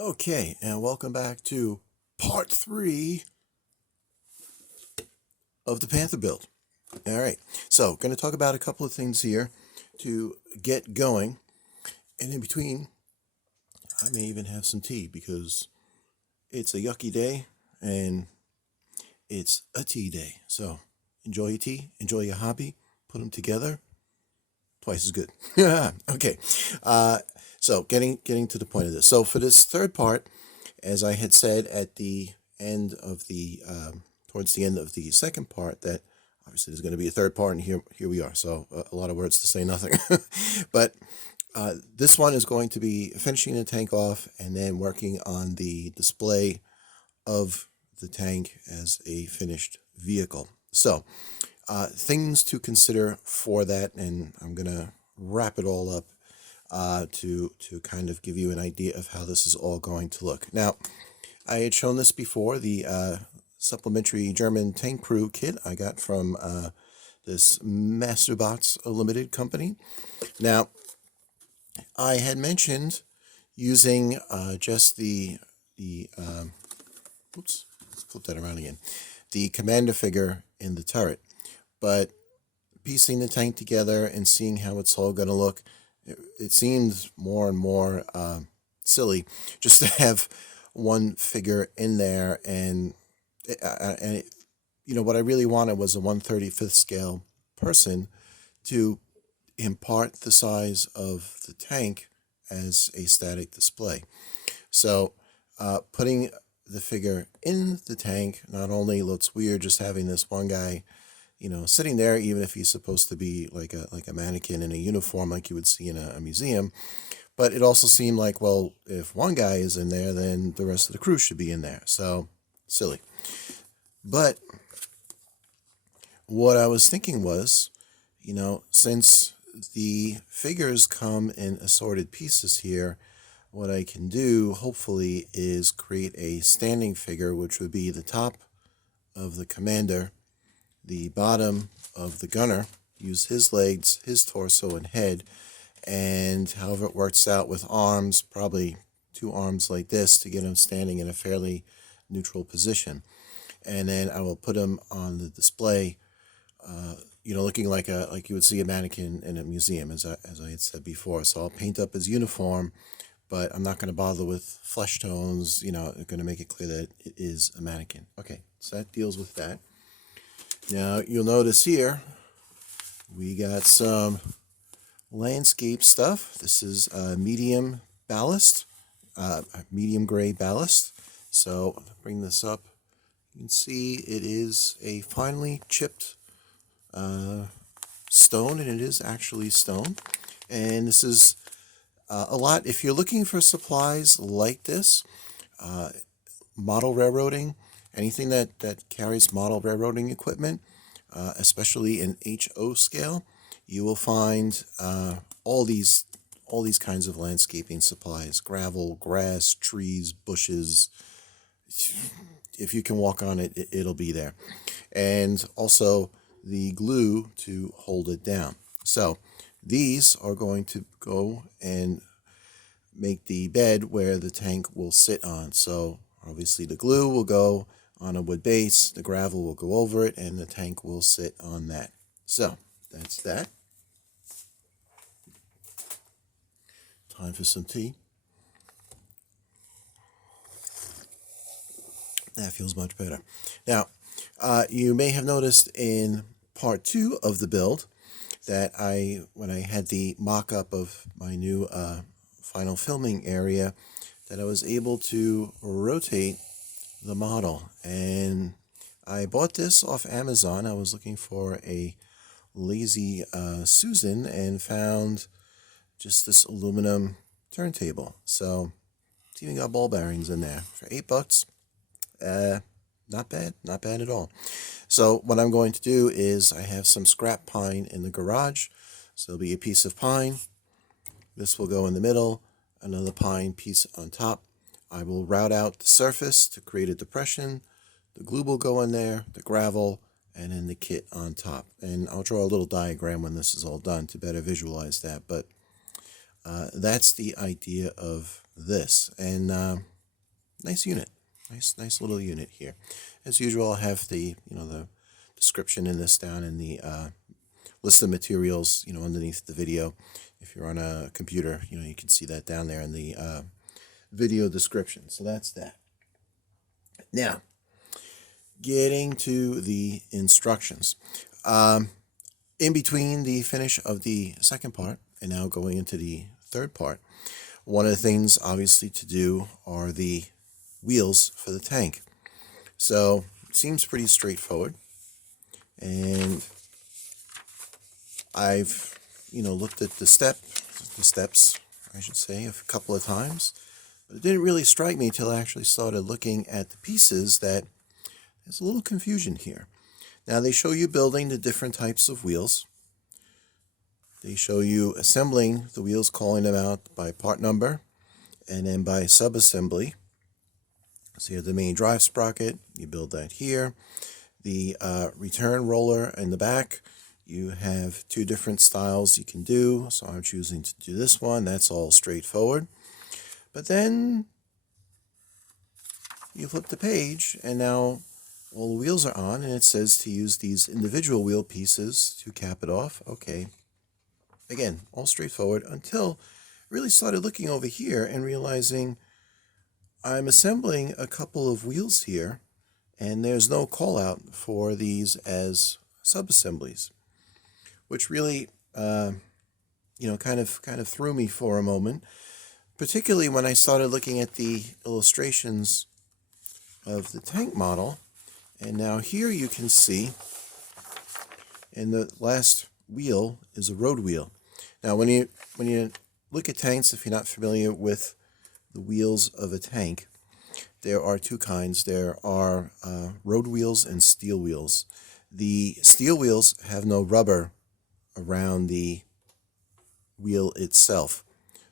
Okay, and welcome back to part 3 of the Panther build. All right, so going to talk about a couple of things here to get going. And in between, I may even have some tea because it's a yucky day and it's a tea day. So enjoy your tea, enjoy your hobby, put them together. Twice as good. Okay, so getting to the point of this. So for this third part, as I had said at the end of the towards the end of the second part, that obviously there's going to be a third part, and here we are. So a lot of words to say nothing. But this one is going to be finishing the tank off and then working on the display of the tank as a finished vehicle. So things to consider for that, and I'm going to wrap it all up to kind of give you an idea of how this is all going to look. Now, I had shown this before, the supplementary German tank crew kit I got from this Masterbots Limited company. Now, I had mentioned using just oops, let's flip that around again, the commander figure in the turret. But piecing the tank together and seeing how it's all going to look, it seemed more and more silly just to have one figure in there. And what I really wanted was a 1/35th scale person to impart the size of the tank as a static display. So putting the figure in the tank not only looks weird just having this one guy sitting there, even if he's supposed to be like a mannequin in a uniform like you would see in a museum. But it also seemed like, well, if one guy is in there, then the rest of the crew should be in there. So, silly. But what I was thinking was, since the figures come in assorted pieces here, what I can do, hopefully, is create a standing figure, which would be the top of the commander, the bottom of the gunner, use his legs, his torso, and head, and however it works out with arms, probably 2 arms like this to get him standing in a fairly neutral position. And then I will put him on the display, looking like you would see a mannequin in a museum, as I had said before. So I'll paint up his uniform, but I'm not going to bother with flesh tones. I'm going to make it clear that it is a mannequin. Okay, so that deals with that. Now, you'll notice here, we got some landscape stuff. This is medium ballast, medium gray ballast. So, bring this up. You can see it is a finely chipped stone, and it is actually stone. And this is a lot. If you're looking for supplies like this, model railroading, anything that carries model railroading equipment, especially in HO scale, you will find all these kinds of landscaping supplies: gravel, grass, trees, bushes. If you can walk on it, it'll be there. And also the glue to hold it down. So these are going to go and make the bed where the tank will sit on. So obviously the glue will go on a wood base, the gravel will go over it, and the tank will sit on that. So that's that. Time for some tea. That feels much better. Now, you may have noticed in part 2 of the build that when I had the mock-up of my new final filming area, that I was able to rotate the model. And I bought this off Amazon. I was looking for a Lazy Susan and found just this aluminum turntable. So it's even got ball bearings in there for $8. Not bad at all. So what I'm going to do is, I have some scrap pine in the garage. So there'll be a piece of pine. This will go in the middle, another pine piece on top. I will route out the surface to create a depression. The glue will go in there, the gravel, and then the kit on top. And I'll draw a little diagram when this is all done to better visualize that. But that's the idea of this. And nice unit. Nice little unit here. As usual, I'll have the the description in this down in the list of materials underneath the video. If you're on a computer, you can see that down there in the video description. So that's that. Now, getting to the instructions. In between the finish of the second part and now going into the third part, one of the things obviously to do are the wheels for the tank. So it seems pretty straightforward, and I've looked at the steps I should say, a couple of times, but it didn't really strike me until I actually started looking at the pieces that there's a little confusion here. Now they show you building the different types of wheels. They show you assembling the wheels, calling them out by part number and then by subassembly. So you have the main drive sprocket, you build that here. The return roller in the back, you have two different styles you can do. So I'm choosing to do this one. That's all straightforward. But then you flip the page and now all the wheels are on and it says to use these individual wheel pieces to cap it off. Okay. Again, all straightforward until I really started looking over here and realizing I'm assembling a couple of wheels here, and there's no call out for these as subassemblies, which really, kind of threw me for a moment, particularly when I started looking at the illustrations of the tank model. And now here you can see, and the last wheel is a road wheel. Now, when you look at tanks, if you're not familiar with the wheels of a tank, there are two kinds. There are road wheels and steel wheels. The steel wheels have no rubber around the wheel itself.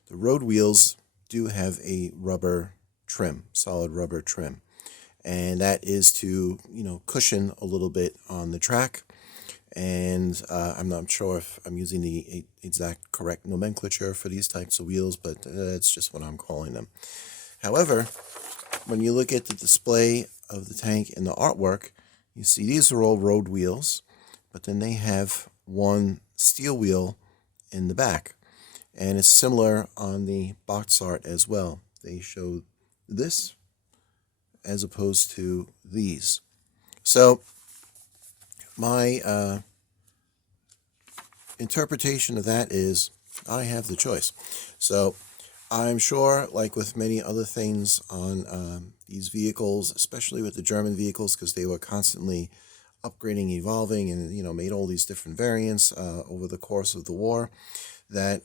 The road wheels do have a rubber trim, solid rubber trim, and that is to cushion a little bit on the track. And I'm not sure if I'm using the exact correct nomenclature for these types of wheels, but that's just what I'm calling them. However, when you look at the display of the tank and the artwork, you see these are all road wheels, but then they have one steel wheel in the back. And it's similar on the box art as well. They show this as opposed to these. So my interpretation of that is I have the choice. So I'm sure, like with many other things on these vehicles, especially with the German vehicles, because they were constantly upgrading, evolving, and made all these different variants over the course of the war, that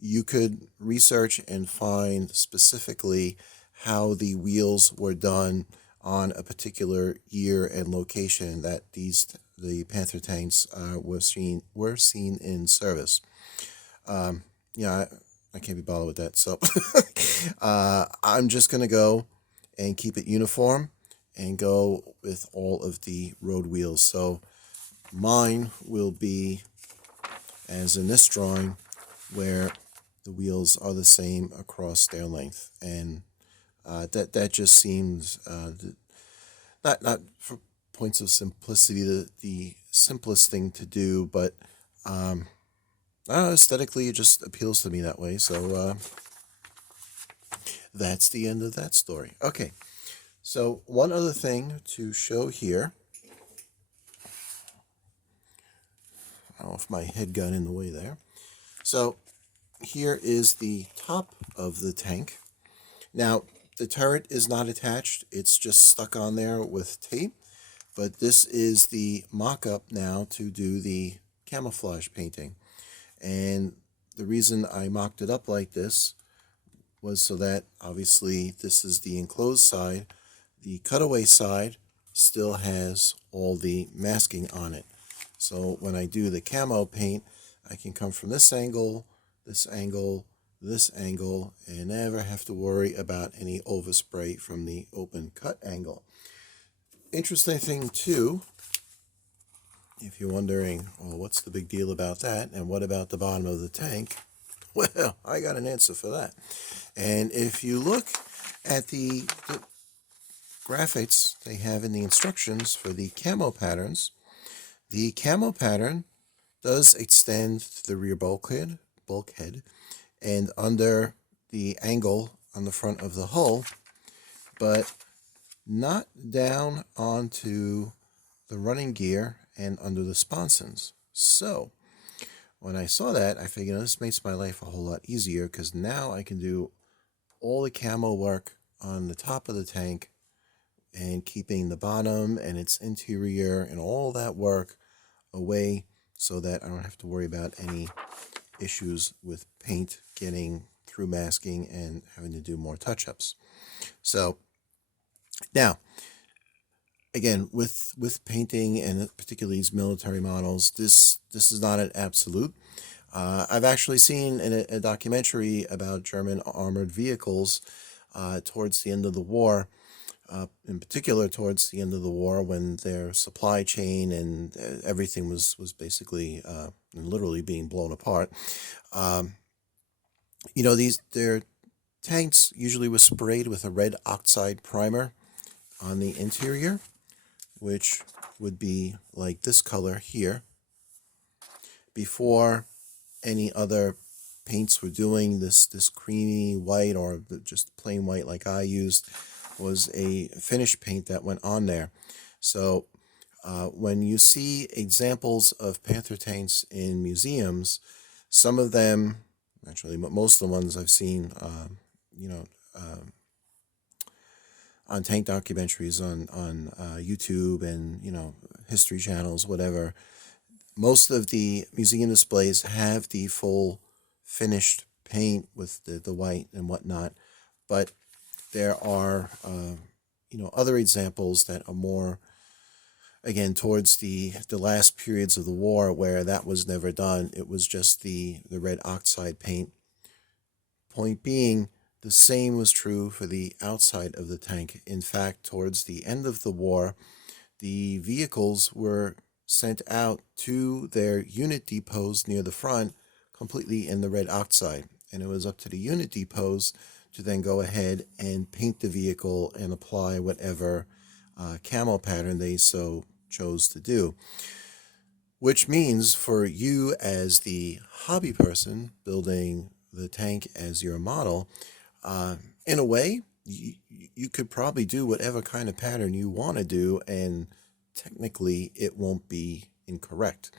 you could research and find specifically how the wheels were done on a particular year and location that the Panther tanks were seen in service. I can't be bothered with that, so I'm just going to go and keep it uniform and go with all of the road wheels. So mine will be, as in this drawing, where the wheels are the same across their length, and that just seems not for points of simplicity the simplest thing to do, but aesthetically it just appeals to me that way. So that's the end of that story. Okay, so one other thing to show here. I don't know if my head got in the way there. So here is the top of the tank. Now, the turret is not attached. It's just stuck on there with tape. But this is the mock-up now to do the camouflage painting. And the reason I mocked it up like this was so that, obviously, this is the enclosed side. The cutaway side still has all the masking on it. So when I do the camo paint, I can come from this angle, this angle, this angle, and never have to worry about any overspray from the open cut angle. Interesting thing too, if you're wondering, well, what's the big deal about that, and what about the bottom of the tank? Well, I got an answer for that. And if you look at the graphics they have in the instructions for the camo patterns, the camo pattern does extend to the rear bulkhead and under the angle on the front of the hull, but not down onto the running gear and under the sponsons. So when I saw that, I figured this makes my life a whole lot easier, because now I can do all the camo work on the top of the tank and keeping the bottom and its interior and all that work away, so that I don't have to worry about any issues with paint getting through masking and having to do more touch-ups. So now, again, with painting, and particularly these military models, this is not an absolute. I've actually seen in a documentary about German armored vehicles towards the end of the war, in particular towards the end of the war, when their supply chain and everything was basically literally being blown apart. Their tanks usually was sprayed with a red oxide primer on the interior, which would be like this color here, before any other paints were doing this creamy white, or just plain white like I used, was a finish paint that went on there. So when you see examples of Panther tanks in museums, some of them, actually most of the ones I've seen, on tank documentaries on YouTube and history channels, whatever, most of the museum displays have the full finished paint with the white and whatnot, but there are other examples that are more, again, towards the last periods of the war, where that was never done. It was just the red oxide paint. Point being, the same was true for the outside of the tank. In fact, towards the end of the war, the vehicles were sent out to their unit depots near the front completely in the red oxide, and it was up to the unit depots to then go ahead and paint the vehicle and apply whatever camo pattern they so chose to do. Which means, for you as the hobby person building the tank as your model, in a way, you could probably do whatever kind of pattern you want to do, and technically it won't be incorrect.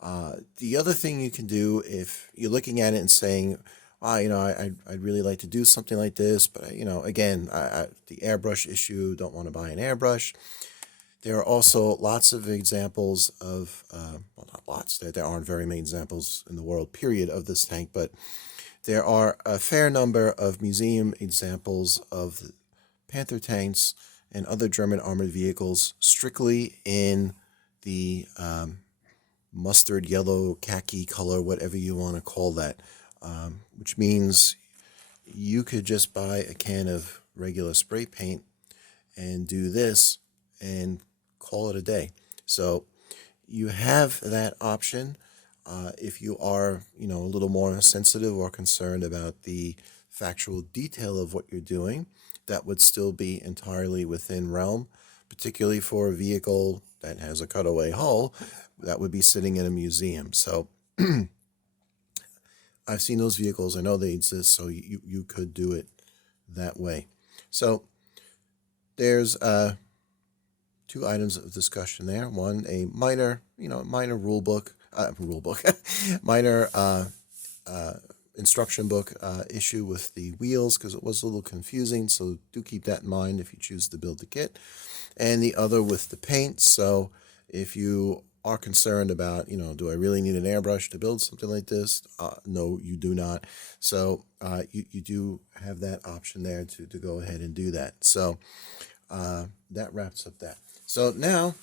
The other thing you can do, if you're looking at it and saying, I'd really like to do something like this, but again, the airbrush issue, don't want to buy an airbrush. There are also lots of examples of, well, not lots, there aren't very many examples in the world, period, of this tank, but there are a fair number of museum examples of Panther tanks and other German armored vehicles strictly in the mustard yellow, khaki color, whatever you want to call that, which means you could just buy a can of regular spray paint and do this and call it a day. So you have that option. If you are, a little more sensitive or concerned about the factual detail of what you're doing, that would still be entirely within realm, particularly for a vehicle that has a cutaway hull that would be sitting in a museum. So I've seen those vehicles. I know they exist, so you could do it that way. So there's two items of discussion there. One, a minor rule book, minor instruction book issue with the wheels, because it was a little confusing. So do keep that in mind if you choose to build the kit. And the other with the paint. So if you are concerned about, do I really need an airbrush to build something like this? No, you do not. So you do have that option there to go ahead and do that. So that wraps up that. So now,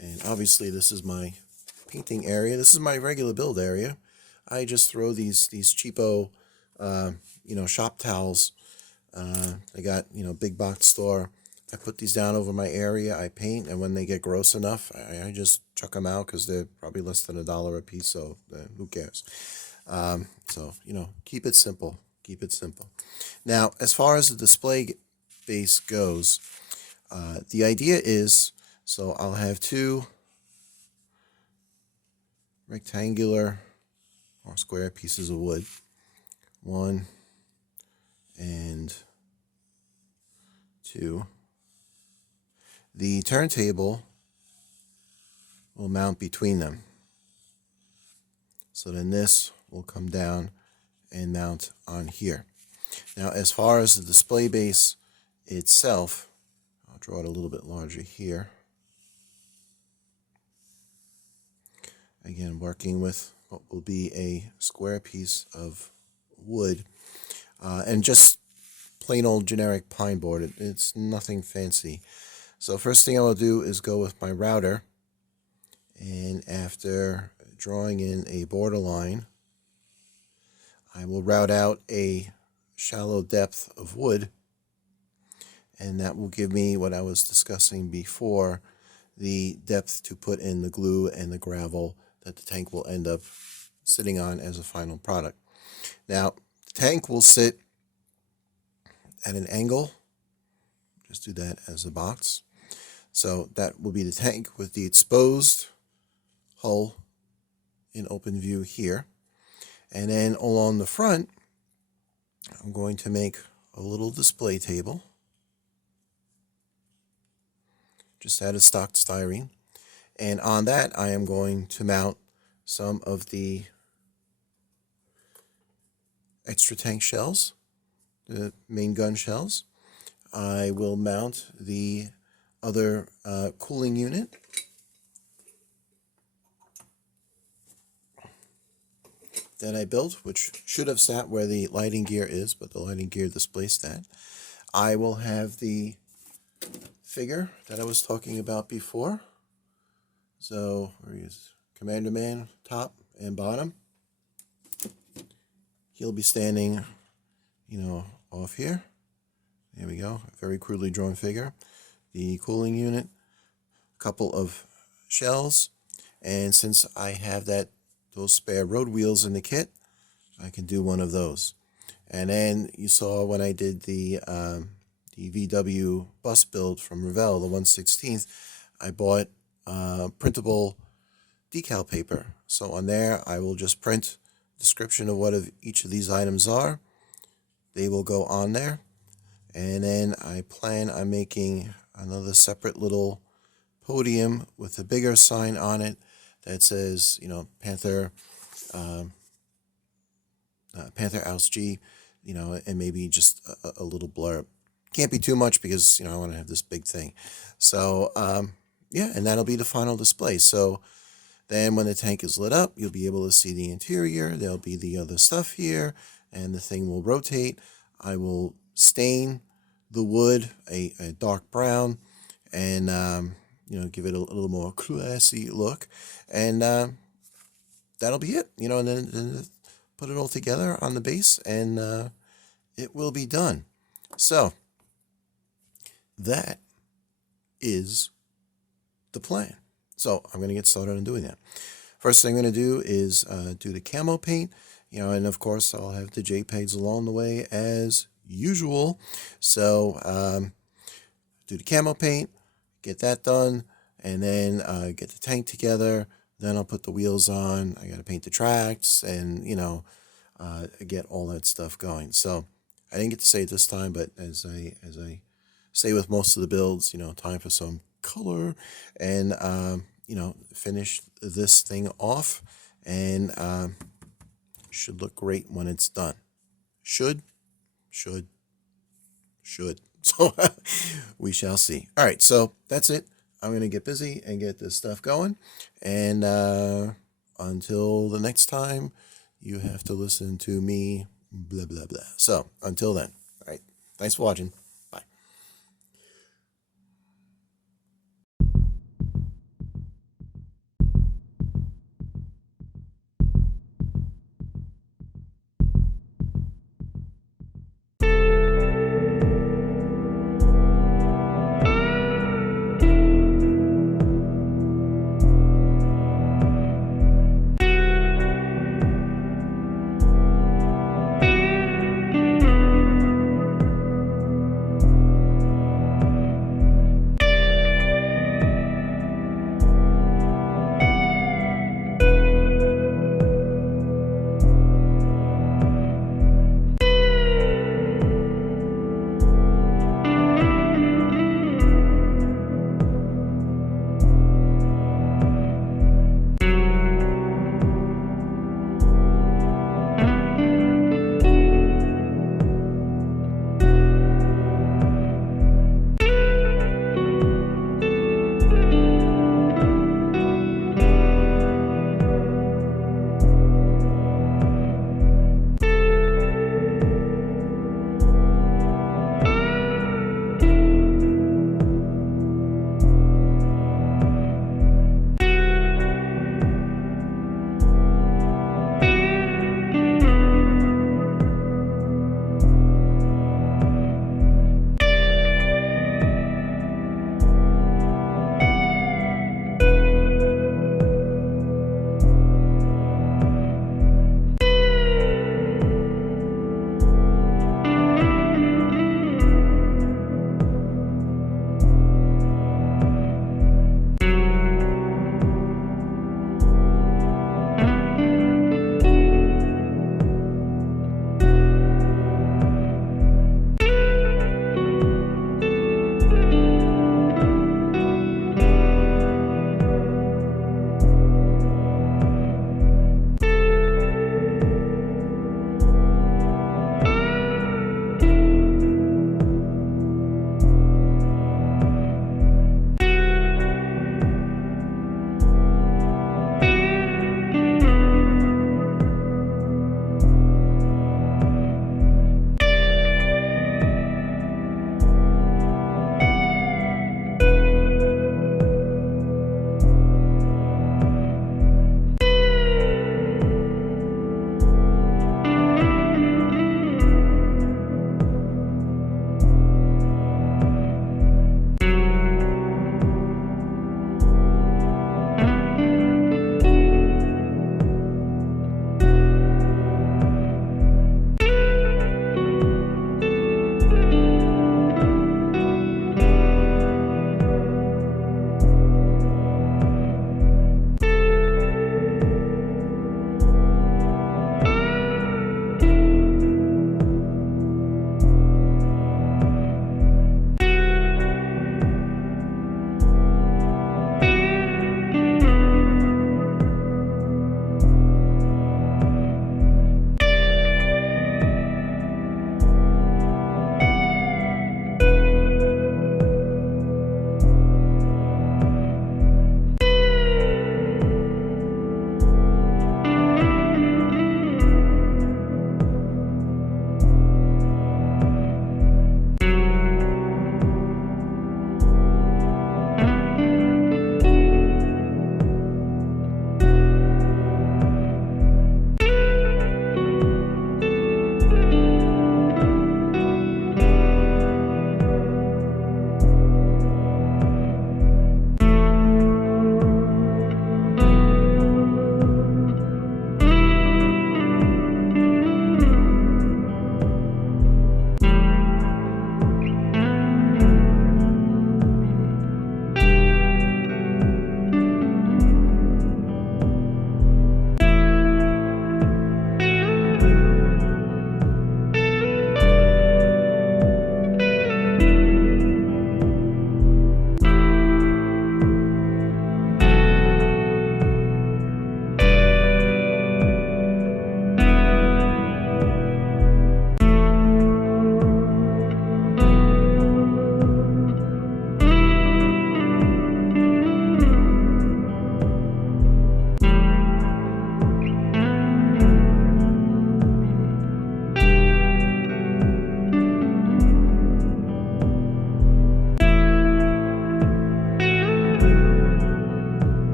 and obviously this is my painting area. This is my regular build area. I just throw these cheapo, shop towels. I got, big box store. I put these down over my area. I paint, and when they get gross enough, I just chuck them out, because they're probably less than $1 a piece. So who cares? So keep it simple. Keep it simple. Now, as far as the display base goes, the idea is, so I'll have two rectangular or square pieces of wood, 1 and 2. The turntable will mount between them. So then this will come down and mount on here. Now, as far as the display base itself, I'll draw it a little bit larger here. Again, working with what will be a square piece of wood and just plain old generic pine board. It's nothing fancy. So first thing I will do is go with my router, and after drawing in a border line, I will route out a shallow depth of wood, and that will give me what I was discussing before, the depth to put in the glue and the gravel that the tank will end up sitting on as a final product. Now, the tank will sit at an angle. Just do that as a box. So that will be the tank with the exposed hull in open view here. And then along the front, I'm going to make a little display table, just out of stock styrene. And on that, I am going to mount some of the extra tank shells, the main gun shells. I will mount the other cooling unit. That I built, which should have sat where the lighting gear is, but the lighting gear displaced that. I will have the figure that I was talking about before. So, where is Commander Man, top and bottom. He'll be standing, off here. There we go, a very crudely drawn figure. The cooling unit, a couple of shells, and since I have those spare road wheels in the kit, I can do one of those. And then you saw when I did the VW bus build from Revell, the 1/16th, I bought printable decal paper. So on there, I will just print a description of what each of these items are. They will go on there. And then I plan on making another separate little podium with a bigger sign on it that says, Panther, Panther Ausf.G, and maybe just a little blurb. Can't be too much because, I want to have this big thing. So, yeah, and that'll be the final display. So then when the tank is lit up, you'll be able to see the interior. There'll be the other stuff here, and the thing will rotate. I will stain the wood a dark brown and, give it a little more classy look. And that'll be it, and then put it all together on the base, and it will be done. So that is the plan. So I'm going to get started on doing that. First thing I'm going to do is do the camo paint, and of course I'll have the JPEGs along the way as usual. So do the camo paint, get that done, and then get the tank together. Then I'll put the wheels on. I got to paint the tracks and, get all that stuff going. So I didn't get to say it this time, but as I say with most of the builds, time for some color and, finish this thing off, and should look great when it's done. Should. So we shall see. All right, so that's it. I'm going to get busy and get this stuff going. And until the next time, you have to listen to me, blah, blah, blah. So until then, all right, thanks for watching. Bye.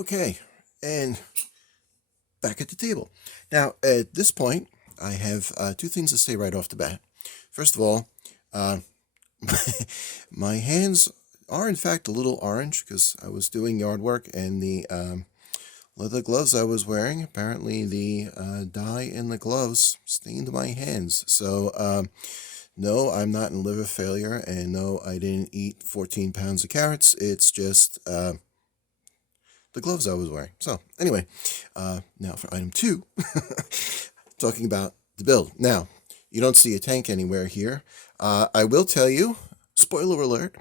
Okay, and back at the table. Now, at this point, I have two things to say right off the bat. First of all, my hands are in fact a little orange because I was doing yard work, and the leather gloves I was wearing, apparently the dye in the gloves stained my hands. So no, I'm not in liver failure, and no, I didn't eat 14 pounds of carrots. It's just the gloves I was wearing. So anyway, now for item 2, talking about the build. Now, you don't see a tank anywhere here. I will tell you, spoiler alert,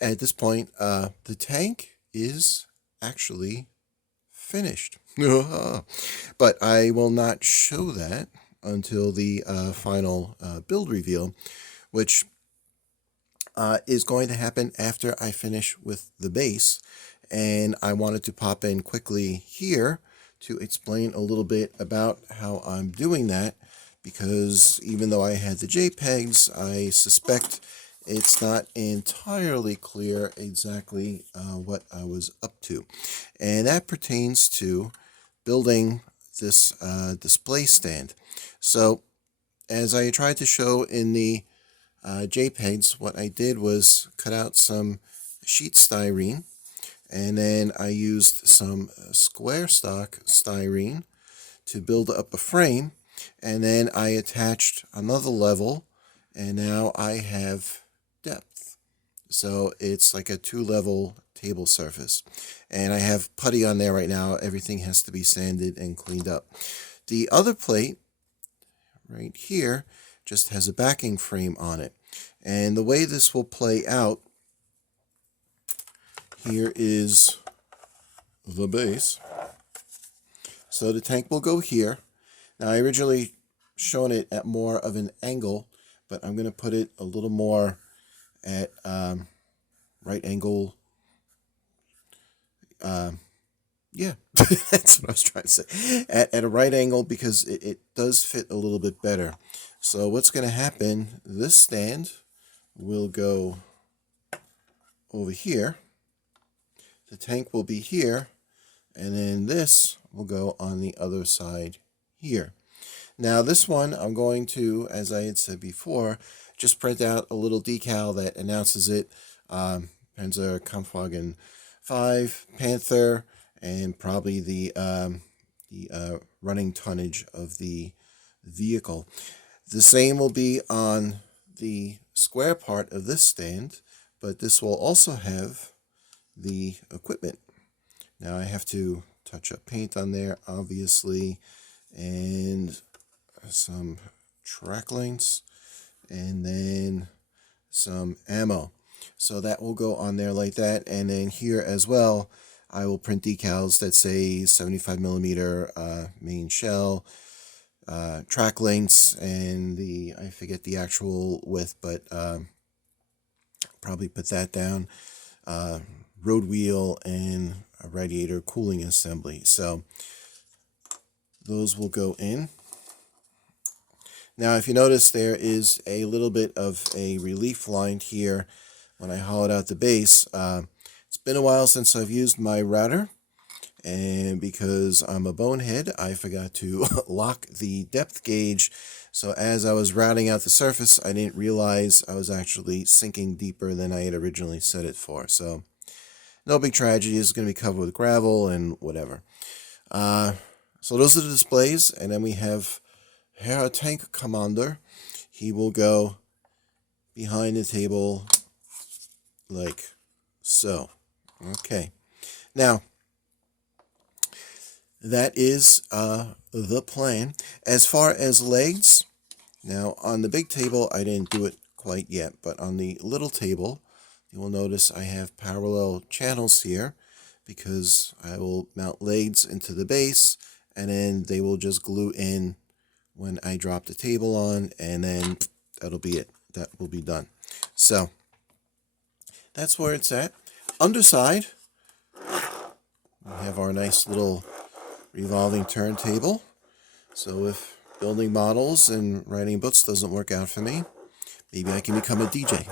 at this point, the tank is actually finished. But I will not show that until the final build reveal, which is going to happen after I finish with the base. And I wanted to pop in quickly here to explain a little bit about how I'm doing that, because even though I had the JPEGs, I suspect it's not entirely clear exactly what I was up to. And that pertains to building this display stand. So as I tried to show in the JPEGs, what I did was cut out some sheet styrene, and then I used some square stock styrene to build up a frame, and then I attached another level, and now I have depth. So it's like a 2-level table surface, and I have putty on there right now. Everything has to be sanded and cleaned up. The other plate right here just has a backing frame on it, and the way this will play out, here is the base. So the tank will go here. Now, I originally shown it at more of an angle, but I'm going to put it a little more at right angle. Yeah, that's what I was trying to say. At a right angle, because it does fit a little bit better. So what's going to happen, this stand will go over here. The tank will be here, and then this will go on the other side here. Now this one, I'm going to, as I had said before, just print out a little decal that announces it. Panzer Kampfwagen 5, Panther, and probably the running tonnage of the vehicle. The same will be on the square part of this stand, but this will also have the equipment. Now I have to touch up paint on there, obviously, and some track links, and then some ammo. So that will go on there like that. And then here as well, I will print decals that say 75 millimeter main shell, track links, and I forget the actual width, but probably put that down. Road wheel and a radiator cooling assembly. So those will go in. Now, if you notice, there is a little bit of a relief line here when I hollowed out the base. It's been a while since I've used my router, and because I'm a bonehead, I forgot to lock the depth gauge. So as I was routing out the surface, I didn't realize I was actually sinking deeper than I had originally set it for. So no big tragedy. It's going to be covered with gravel and whatever. So those are the displays. And then we have Herr Tank Commander. He will go behind the table like so. Okay. Now, that is the plan. As far as legs, now on the big table, I didn't do it quite yet. But on the little table, you will notice I have parallel channels here, because I will mount legs into the base, and then they will just glue in when I drop the table on, and then that'll be it. That will be done. So that's where it's at. Underside, we have our nice little revolving turntable. So if building models and writing books doesn't work out for me, maybe I can become a DJ.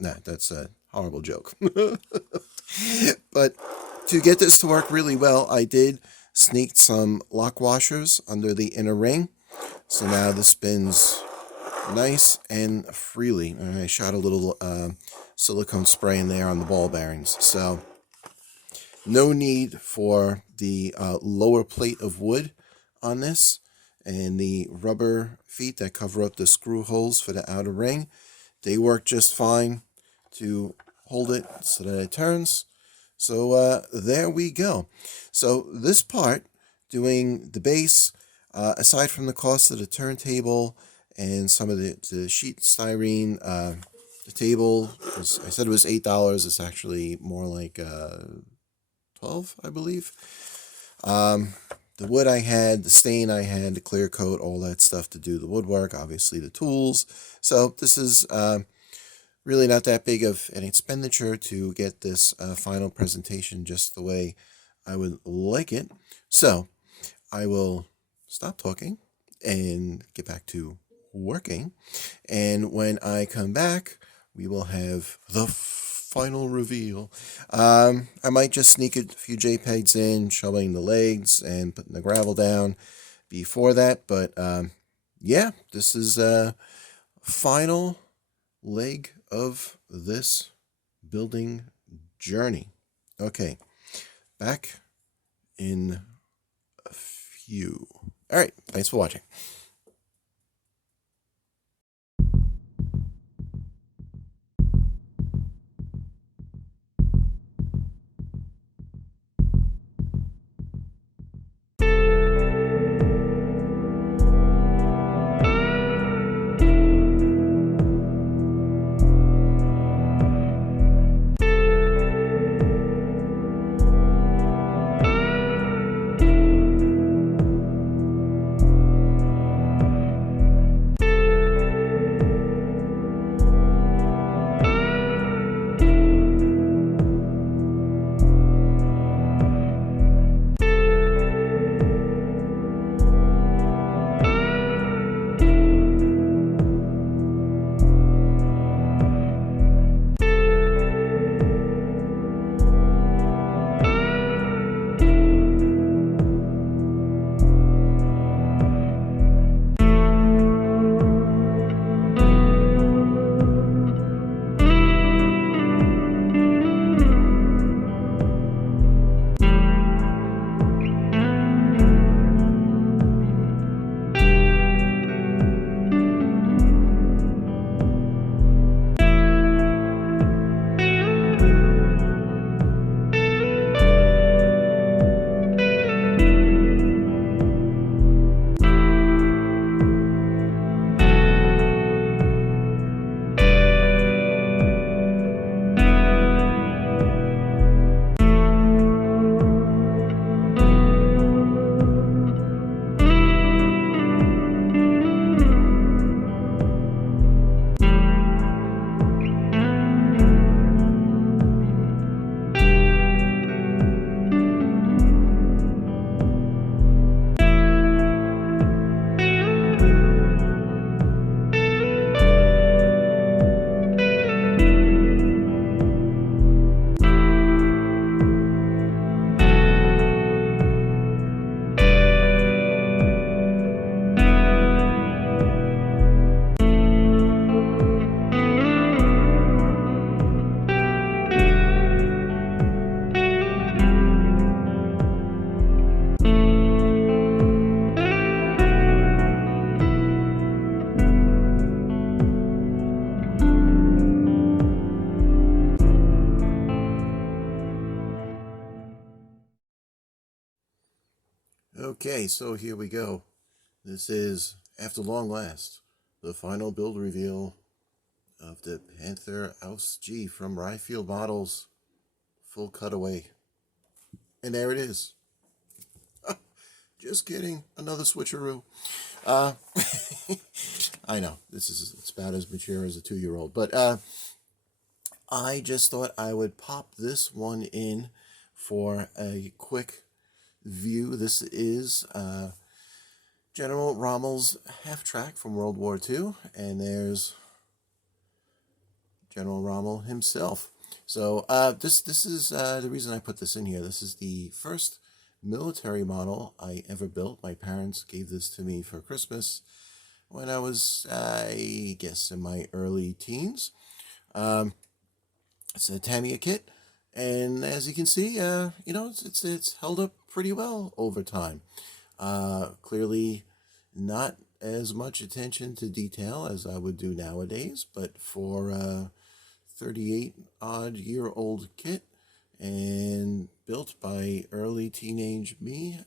Nah, that's a horrible joke. But to get this to work really well, I did sneak some lock washers under the inner ring. So now this spins nice and freely. And I shot a little silicone spray in there on the ball bearings. So no need for the lower plate of wood on this, and the rubber feet that cover up the screw holes for the outer ring, they work just fine to hold it so that it turns. So there we go. So this part, doing the base, aside from the cost of the turntable and some of the sheet styrene, the table, I said it was $8. It's actually more like 12, I believe. The wood I had, the stain I had, the clear coat, all that stuff to do the woodwork, obviously the tools. So this is really not that big of an expenditure to get this final presentation just the way I would like it. So I will stop talking and get back to working. And when I come back, we will have the final reveal. I might just sneak a few JPEGs in, showing the legs and putting the gravel down before that. But yeah, this is a final leg of this building journey. Okay, back in a few. All right, thanks for watching. Okay, so here we go. This is, after long last, the final build reveal of the Panther Ausf.G from Ryefield Models. Full cutaway. And there it is. Just kidding. Another switcheroo. I know, it's about as mature as a 2-year-old. But I just thought I would pop this one in for a quick view. This is General Rommel's half-track from World War II, and there's General Rommel himself. So this is the reason I put this in here. This is the first military model I ever built. My parents gave this to me for Christmas when I was, I guess, in my early teens. Um, it's a Tamiya kit, and as you can see, it's held up pretty well over time. Clearly, not as much attention to detail as I would do nowadays, but for 38 odd year old kit and built by early teenage me,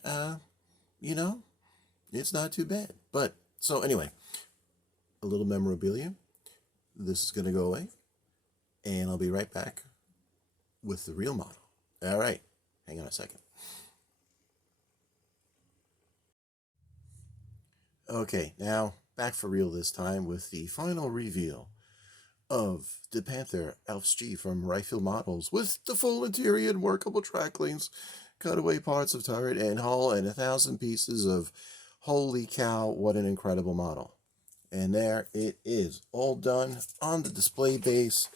you know, it's not too bad. But so anyway, a little memorabilia. This is going to go away, and I'll be right back with the real model. All right, hang on a second. Okay, now back for real this time with the final reveal of the Panther Ausf.G from Ryefield Models with the full interior and workable track links, cutaway parts of turret and hull, and 1,000 pieces of holy cow, what an incredible model. And there it is, all done on the display base.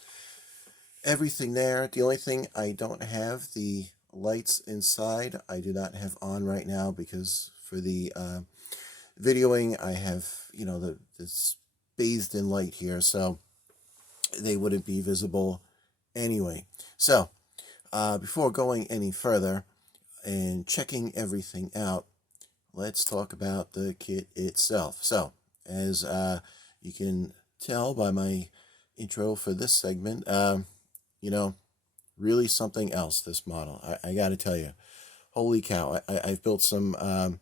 Everything there. The only thing I don't have, the lights inside, I do not have on right now because for the videoing, I have, this bathed in light here, so they wouldn't be visible anyway. So, before going any further and checking everything out, let's talk about the kit itself. So, as you can tell by my intro for this segment, really something else, this model. I got to tell you, holy cow. I've built some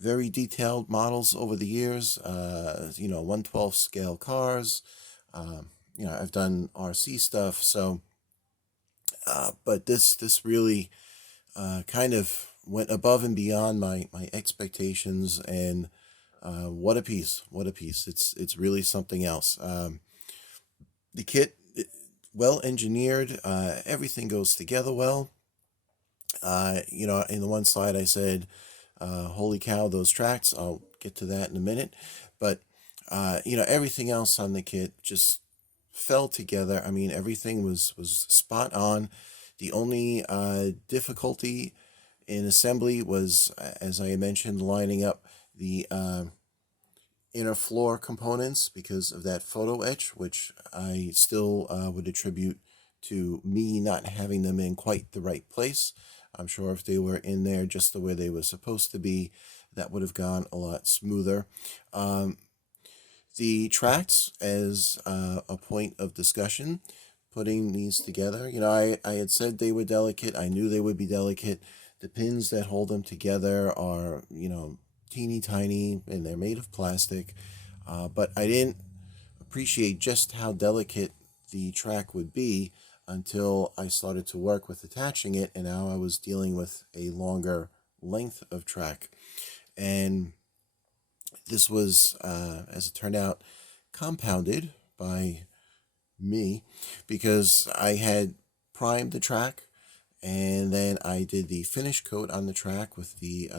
very detailed models over the years, 1/12 scale cars. I've done RC stuff, so, but this really kind of went above and beyond my expectations, and what a piece, what a piece. It's really something else. The kit, well engineered, everything goes together well. In the one slide I said, holy cow, those tracks. I'll get to that in a minute. But, everything else on the kit just fell together. I mean, everything was spot on. The only difficulty in assembly was, as I mentioned, lining up the inner floor components because of that photo etch, which I still would attribute to me not having them in quite the right place. I'm sure if they were in there just the way they were supposed to be, that would have gone a lot smoother. The tracks, as a point of discussion, putting these together, I had said they were delicate. I knew they would be delicate. The pins that hold them together are, teeny tiny, and they're made of plastic. But I didn't appreciate just how delicate the track would be until I started to work with attaching it, and now I was dealing with a longer length of track. And this was, as it turned out, compounded by me because I had primed the track, and then I did the finish coat on the track with the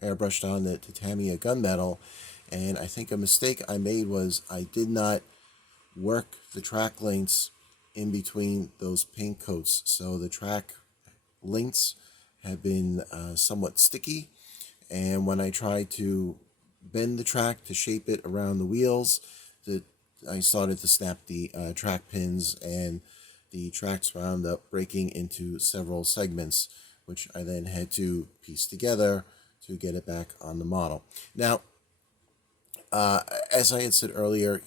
airbrushed on the Tamiya gunmetal. And I think a mistake I made was I did not work the track lengths in between those paint coats. So the track lengths have been somewhat sticky. And when I tried to bend the track to shape it around the wheels, I started to snap the track pins, and the tracks wound up breaking into several segments, which I then had to piece together to get it back on the model. Now, as I had said earlier,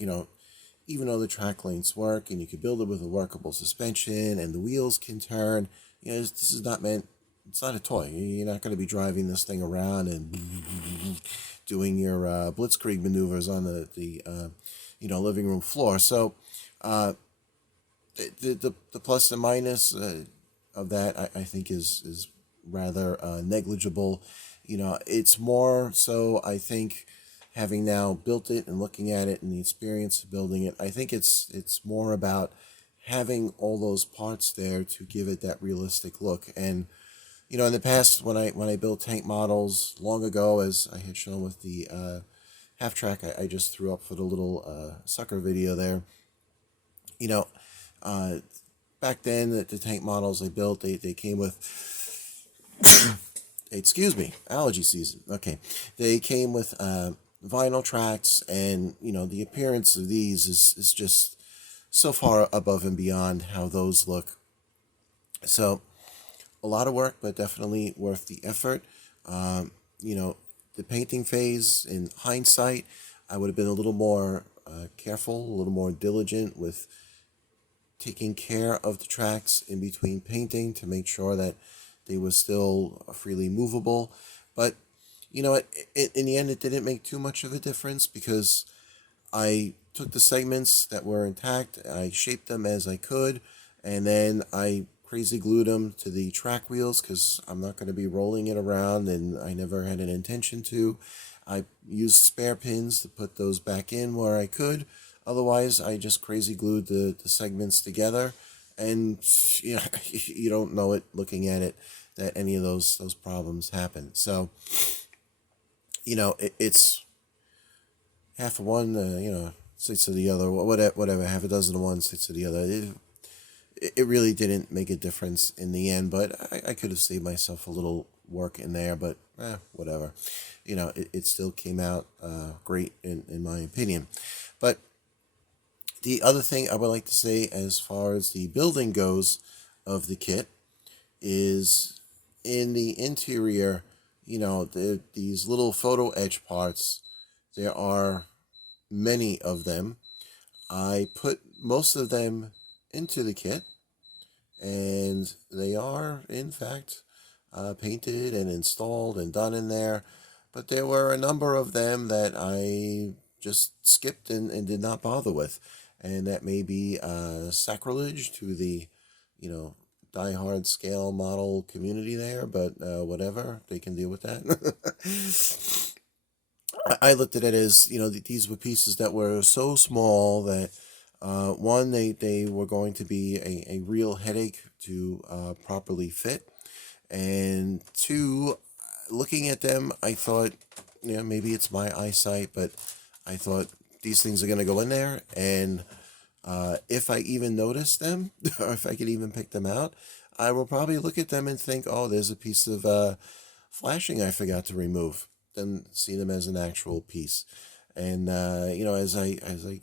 even though the track lengths work and you can build it with a workable suspension and the wheels can turn, this is not meant, it's not a toy. You're not going to be driving this thing around and doing your blitzkrieg maneuvers on the living room floor. So the plus and minus of that, I think, is rather negligible. It's more so, I think, having now built it and looking at it and the experience of building it, I think it's more about having all those parts there to give it that realistic look. And in the past, when I built tank models long ago, as I had shown with the half track I just threw up for the little sucker video there, uh, back then, the tank models I built, they came with, excuse me, allergy season. Okay. They came with vinyl tracks, and, the appearance of these is just so far above and beyond how those look. So, a lot of work, but definitely worth the effort. Um, you know, the painting phase, in hindsight, I would have been a little more careful, a little more diligent with taking care of the tracks in between painting to make sure that they were still freely movable. But, in the end, it didn't make too much of a difference because I took the segments that were intact, I shaped them as I could, and then I crazy glued them to the track wheels because I'm not going to be rolling it around, and I never had an intention to. I used spare pins to put those back in where I could. Otherwise, I just crazy glued the segments together, and you don't know it looking at it that any of those problems happen. So, it's half of one, six of the other, whatever, half a dozen of one, six of the other. It really didn't make a difference in the end, but I could have saved myself a little work in there, but whatever. It still came out great in my opinion. But the other thing I would like to say as far as the building goes of the kit is in the interior, these little photo etch parts, there are many of them. I put most of them into the kit, and they are, in fact, painted and installed and done in there. But there were a number of them that I just skipped and did not bother with. And that may be sacrilege to the, diehard scale model community there, but whatever, they can deal with that. I looked at it as, these were pieces that were so small that, one, they were going to be a real headache to properly fit. And two, looking at them, I thought, maybe it's my eyesight, but I thought these things are going to go in there. And if I even notice them, or if I could even pick them out, I will probably look at them and think, oh, there's a piece of flashing I forgot to remove. Then see them as an actual piece. And, as I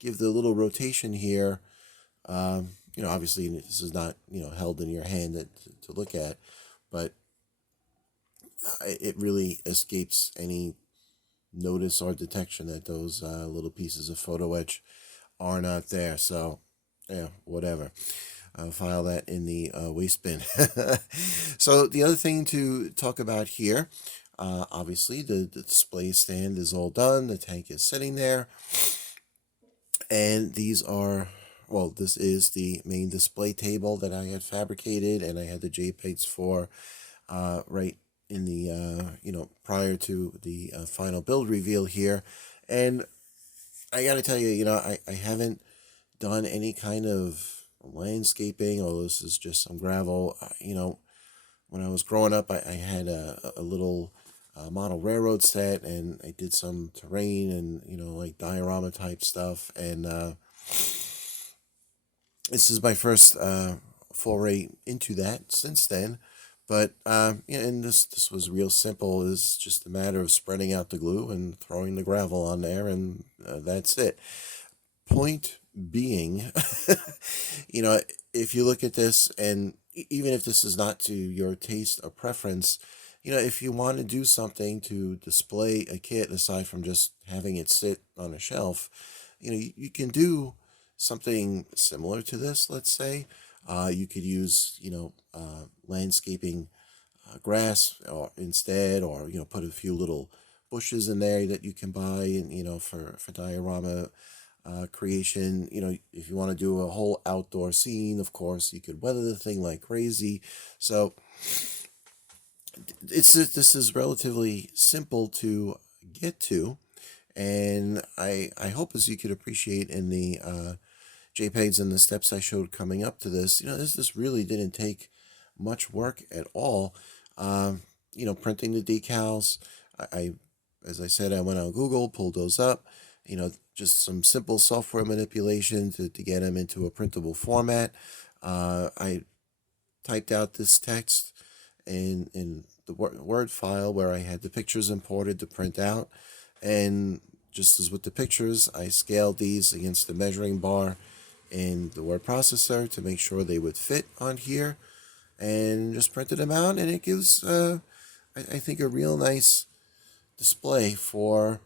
give the little rotation here, obviously this is not, held in your hand to look at, but it really escapes any notice or detection that those little pieces of photo etch are not there. So, whatever. File that in the waste bin. So the other thing to talk about here, obviously the display stand is all done. The tank is sitting there. And this is the main display table that I had fabricated, and I had the JPEGs for right in the, prior to the final build reveal here. And I got to tell you, I haven't done any kind of landscaping, although this is just some gravel. When I was growing up, I had a little model railroad set, and I did some terrain and, like diorama type stuff. And this is my first foray into that since then. But, and this was real simple. It's just a matter of spreading out the glue and throwing the gravel on there, and that's it. Point being, if you look at this, and even if this is not to your taste or preference, if you want to do something to display a kit aside from just having it sit on a shelf, you can do something similar to this. Let's say you could use, landscaping grass or instead, or put a few little bushes in there that you can buy, and for diorama creation. If you want to do a whole outdoor scene, of course you could weather the thing like crazy. So this is relatively simple to get to, and I hope, as you could appreciate in the JPEGs and the steps I showed coming up to this, this really didn't take much work at all. Printing the decals, I as I said, I went on Google, pulled those up, just some simple software manipulation to get them into a printable format. I typed out this text in the Word file where I had the pictures imported to print out, and just as with the pictures, I scaled these against the measuring bar in the word processor to make sure they would fit on here, and just printed them out, and it gives, I think, a real nice display for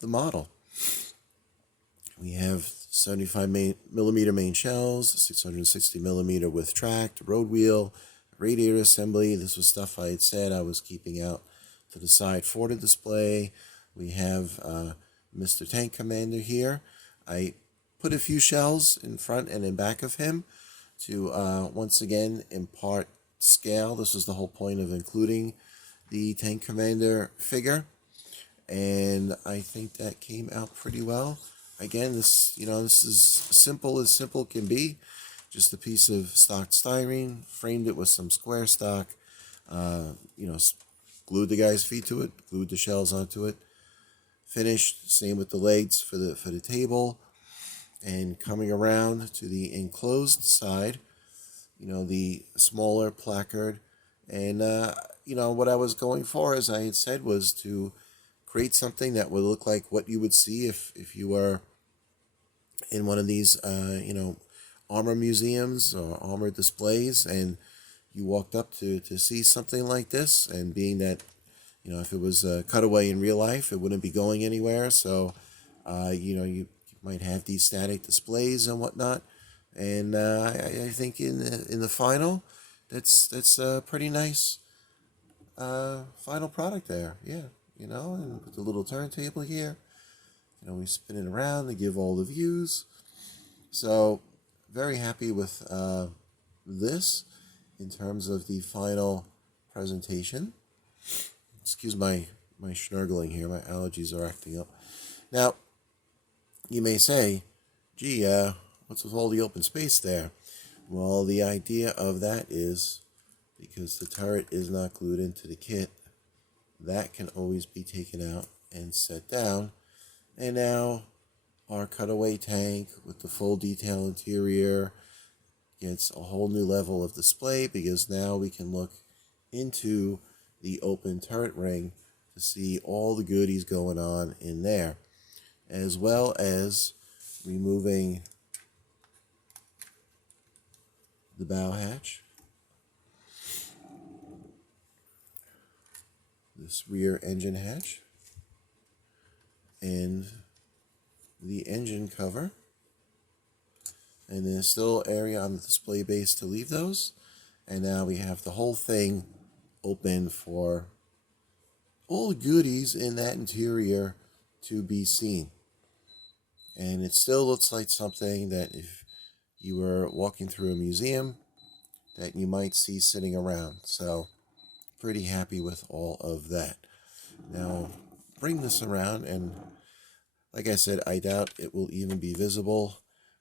the model. We have 75 millimeter main shells, 660 millimeter with tracked, road wheel, radiator assembly. This was stuff I had said I was keeping out to the side for the display. We have Mr. Tank Commander here. I put a few shells in front and in back of him to once again impart scale. This was the whole point of including the Tank Commander figure, and I think that came out pretty well. Again, this is simple can be. Just a piece of stock styrene, framed it with some square stock, glued the guy's feet to it, glued the shells onto it, finished. Same with the legs for the table, and coming around to the enclosed side, the smaller placard, and what I was going for, as I had said, was to create something that would look like what you would see if you were in one of these armor museums or armor displays, and you walked up to see something like this. And being that if it was a cutaway in real life, it wouldn't be going anywhere, so you might have these static displays and whatnot. And I think in the final, that's a pretty nice final product there. Yeah, and with the little turntable here, we spin it around to give all the views. So very happy with this in terms of the final presentation. Excuse my schnurgling here. My allergies are acting up. Now, you may say, gee, what's with all the open space there? Well, the idea of that is because the turret is not glued into the kit, that can always be taken out and set down. And now our cutaway tank with the full detail interior gets a whole new level of display, because now we can look into the open turret ring to see all the goodies going on in there, as well as removing the bow hatch, this rear engine hatch, and the engine cover. And there's still area on the display base to leave those. And now we have the whole thing open for all the goodies in that interior to be seen. And it still looks like something that if you were walking through a museum that you might see sitting around. So pretty happy with all of that. Now bring this around, and like I said, I doubt it will even be visible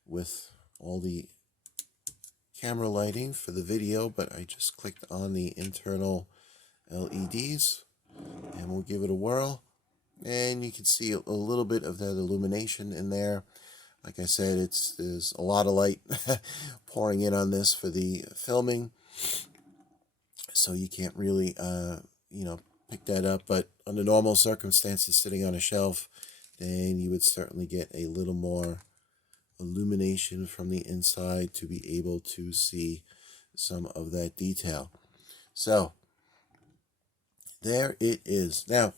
with all the camera lighting for the video, but I just clicked on the internal LEDs, and we'll give it a whirl, and you can see a little bit of that illumination in there. Like I said, there's a lot of light pouring in on this for the filming, so you can't really pick that up. But under normal circumstances, sitting on a shelf, then you would certainly get a little more illumination from the inside to be able to see some of that detail. So there it is. Now,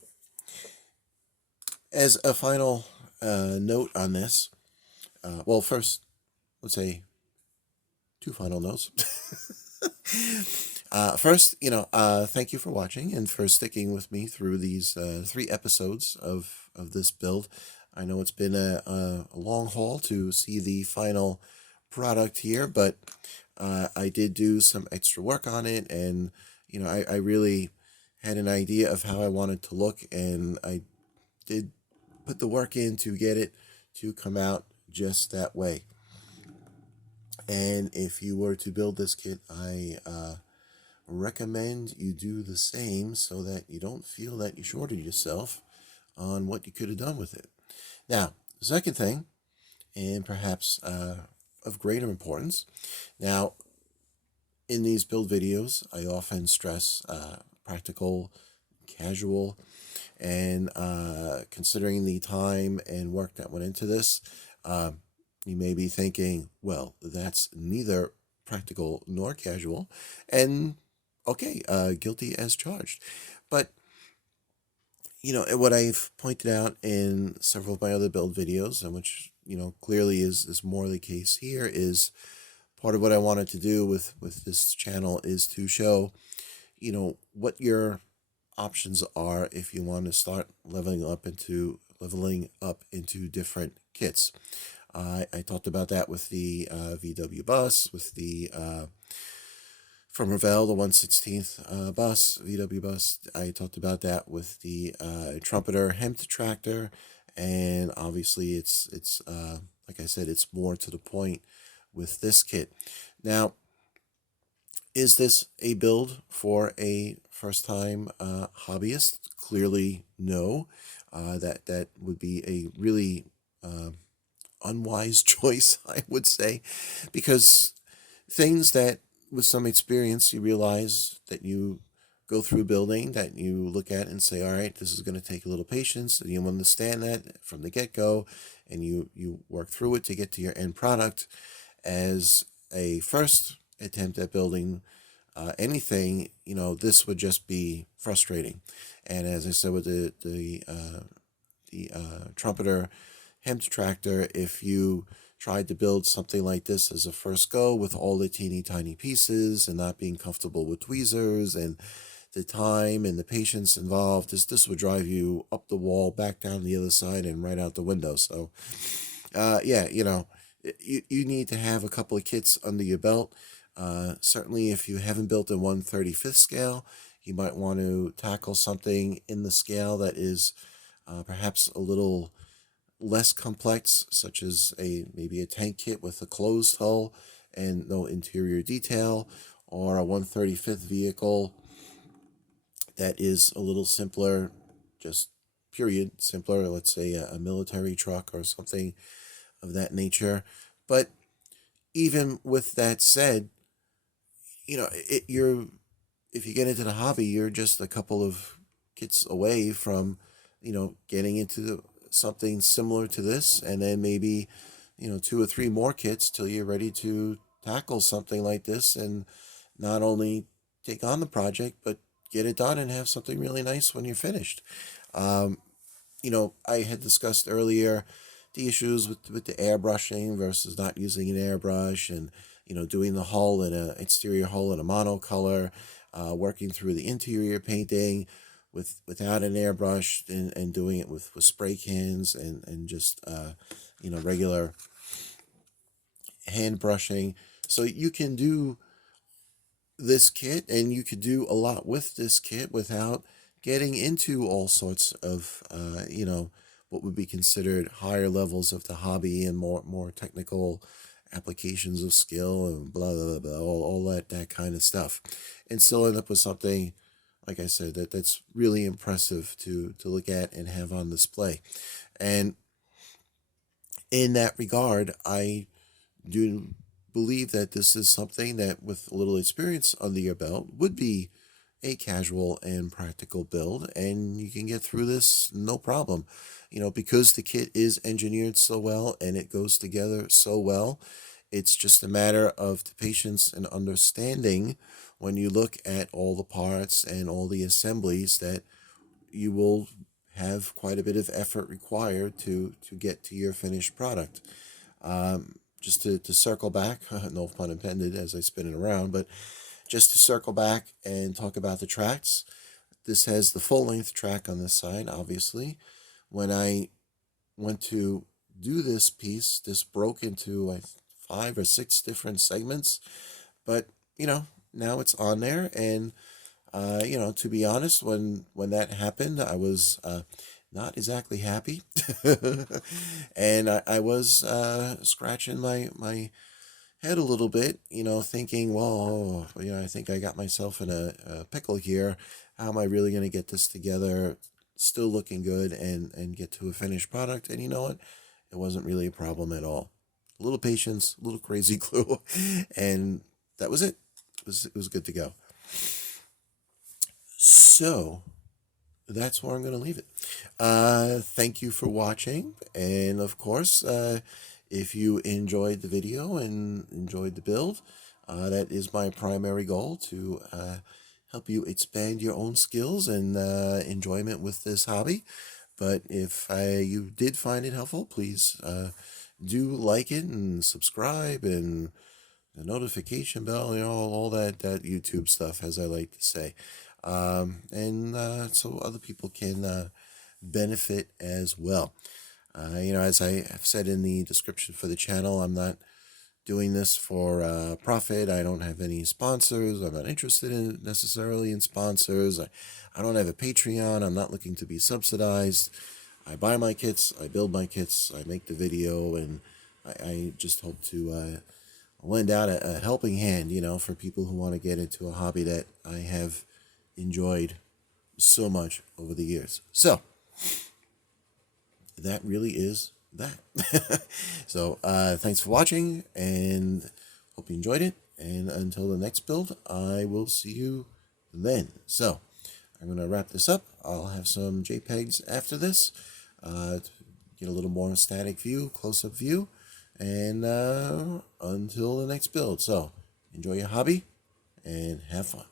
as a final note on this, well, first, let's say two final notes. First, thank you for watching and for sticking with me through these 3 episodes of this build. I know it's been a long haul to see the final product here, but I did do some extra work on it, and I really had an idea of how I wanted to look, and I did put the work in to get it to come out just that way. And if you were to build this kit, I recommend you do the same so that you don't feel that you shorted yourself on what you could have done with it. Now, the second thing, and perhaps of greater importance. Now, in these build videos, I often stress practical, casual, and considering the time and work that went into this, you may be thinking, well, that's neither practical nor casual, and okay, guilty as charged. But what I've pointed out in several of my other build videos, and which clearly is more the case here, is part of what I wanted to do with this channel is to show what your options are if you want to start leveling up into different kits. I talked about that with the VW bus, with the from Revell, the 1/16 bus, VW bus. I talked about that with the trumpeter hemp tractor, and obviously it's like I said, it's more to the point with this kit. Now, is this a build for a first-time hobbyist? Clearly, no. That would be a really unwise choice, I would say, because things that with some experience you realize that you go through building, that you look at and say, all right, this is going to take a little patience, and you understand that from the get-go, and you work through it to get to your end product. As a first attempt at building anything, this would just be frustrating. And as I said with the trumpeter hemp tractor, if you tried to build something like this as a first go with all the teeny tiny pieces and not being comfortable with tweezers and the time and the patience involved, this would drive you up the wall, back down the other side, and right out the window. So yeah, you need to have a couple of kits under your belt. Certainly if you haven't built a 1/35th scale, you might want to tackle something in the scale that is perhaps a little less complex, such as maybe a tank kit with a closed hull and no interior detail, or a 1/35th vehicle that is a little simpler, just period, simpler, let's say a military truck or something of that nature. But even with that said, if you get into the hobby, you're just a couple of kits away from, getting into something similar to this, and then maybe, 2 or 3 more kits till you're ready to tackle something like this and not only take on the project, but get it done and have something really nice when you're finished. I had discussed earlier the issues with the airbrushing versus not using an airbrush, and doing the hull in a exterior hull in a monocolor, working through the interior painting without an airbrush, and doing it with spray cans and just regular hand brushing. So you can do this kit, and you could do a lot with this kit without getting into all sorts of what would be considered higher levels of the hobby and more technical applications of skill and blah blah blah, all that kind of stuff, and still end up with something, like I said, that's really impressive to look at and have on display. And in that regard, I do believe that this is something that, with a little experience under your belt, would be a casual and practical build, and you can get through this no problem. Because the kit is engineered so well and it goes together so well, it's just a matter of the patience and understanding when you look at all the parts and all the assemblies that you will have quite a bit of effort required to get to your finished product. Just to circle back, no pun intended as I spin it around, but just to circle back and talk about the tracks. This has the full-length track on this side, obviously. When I went to do this piece, this broke into like 5 or 6 different segments, but now it's on there. And to be honest, when that happened, I was not exactly happy. And I was scratching my head a little bit, thinking, well, I think I got myself in a pickle here. How am I really going to get this together, still looking good, and get to a finished product? And you know what? It wasn't really a problem at all. a little patience, a little crazy glue, and that was it. It was good to go. So that's where I'm going to leave it. Thank you for watching, and of course, if you enjoyed the video and enjoyed the build, that is my primary goal, to help you expand your own skills and enjoyment with this hobby. But if you did find it helpful, please do like it and subscribe and the notification bell, all that YouTube stuff, as I like to say. And so other people can benefit as well. As I have said in the description for the channel, I'm not doing this for profit. I don't have any sponsors. I'm not interested in necessarily in sponsors. I don't have a Patreon. I'm not looking to be subsidized. I buy my kits, I build my kits, I make the video, and I just hope to lend out a helping hand, for people who want to get into a hobby that I have enjoyed so much over the years. So that really is that. So thanks for watching, and hope you enjoyed it. And until the next build, I will see you then. So I'm going to wrap this up. I'll have some JPEGs after this to get a little more static view, close-up view. And until the next build. So enjoy your hobby and have fun.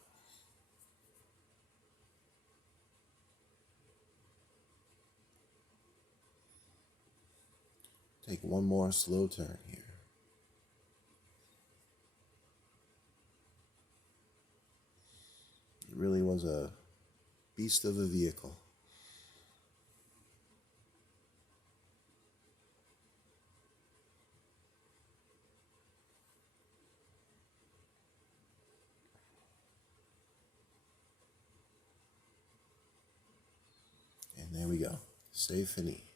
Take one more slow turn here. It really was a beast of a vehicle. And there we go. C'est fini.